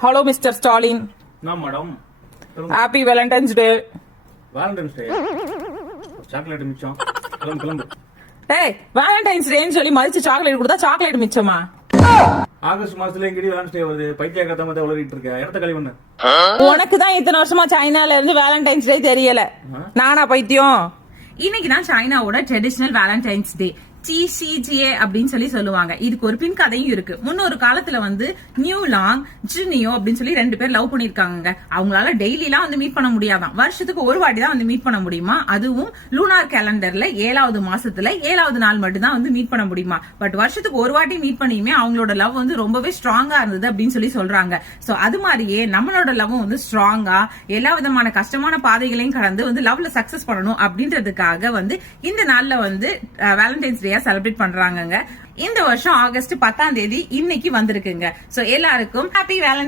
Hello mister Stalin. Madam happy Valentine's day. Valentine's day chocolate மிச்சம். கிளம்பு. ஏய், வேலண்டைன்ஸ் டேன்னு சொல்லி மதிச்சு சாக்லேட் கொடுத்தா சாக்லேட் மிச்சமா? ஆகஸ்ட் மாசத்துல எங்கடி வேலண்டைன்ஸ் டே வருது? பைத்திய கத்த மாதிரி உளறிட்டு இருக்க. இடத்த கழி பண்ணு. உனக்கு தான் இத்தனை வருஷமா சைனால இருந்து வேலண்டைன்ஸ் டே தெரியல. நானா பைத்தியம்? இன்னைக்கு தான் சைனாவோட ட்ரெடிஷனல் வேலண்டைன்ஸ் டே, TCGA அப்படின்னு சொல்லி சொல்லுவாங்க. இதுக்கு ஒரு பின் கதையும் இருக்கு. முன்னொரு காலத்துல வந்து நியூ லாங் ஜினியோ அப்படின்னு சொல்லி 2 பேர் லவ் பண்ணிருக்காங்க. அவங்களால டெய்லி எல்லாம் வந்து மீட் பண்ண முடியாதான், வருஷத்துக்கு ஒரு வாட்டி தான் வந்து மீட் பண்ண முடியுமா. அதுவும் லூனார் கேலண்டர்ல 7வது மாசத்துல 7வது நாள் மட்டும் தான் வந்து மீட் பண்ண முடியுமா. பட் வருஷத்துக்கு ஒரு வாட்டி மீட் பண்ணியுமே அவங்களோட லவ் வந்து ரொம்பவே ஸ்ட்ராங்கா இருந்தது அப்படின்னு சொல்லி சொல்றாங்க. சோ அது மாதிரியே நம்மளோட லவ் வந்து ஸ்ட்ராங்கா எல்லா விதமான கஷ்டமான பாதைகளையும் கடந்து வந்து லவ்ல சக்சஸ் பண்ணணும் அப்படின்றதுக்காக வந்து இந்த நாள்ல வந்து வேலண்டைன்ஸ் டே செலிப்ரேட் பண்றாங்க. இந்த வருஷம் ஆகஸ்ட் 10ஆம் தேதி இன்னைக்கு வந்திருக்குங்க. சோ எல்லாருக்கும் ஹாப்பி வேலண்டைன்ஸ்.